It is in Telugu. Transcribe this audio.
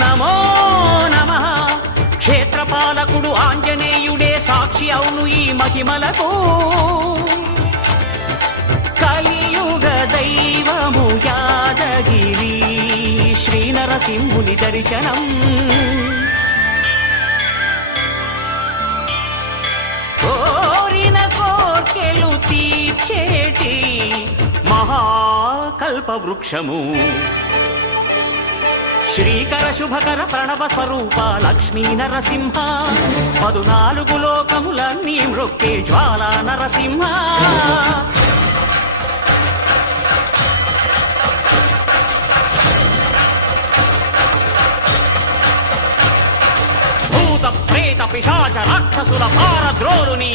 నమో నమః. క్షేత్రపాలకుడు ఆంజనేయుడే సాక్షి అవును ఈ మహిమలకు. కలియుగ దైవము యాదగిరి శ్రీ నరసింహుని దర్శనం. కోరిన కోర్కెలు తీర్చేటి మహాకల్ప వృక్షము. శ్రీకర శుభకర ప్రణవ స్వరూప లక్ష్మీ నరసింహ. 14 లోకములన్నీ మ్రొక్కే జ్వాలా నరసింహ. భూత ప్రేత పిశాచ రాక్షసుల భారద్రోలు నీ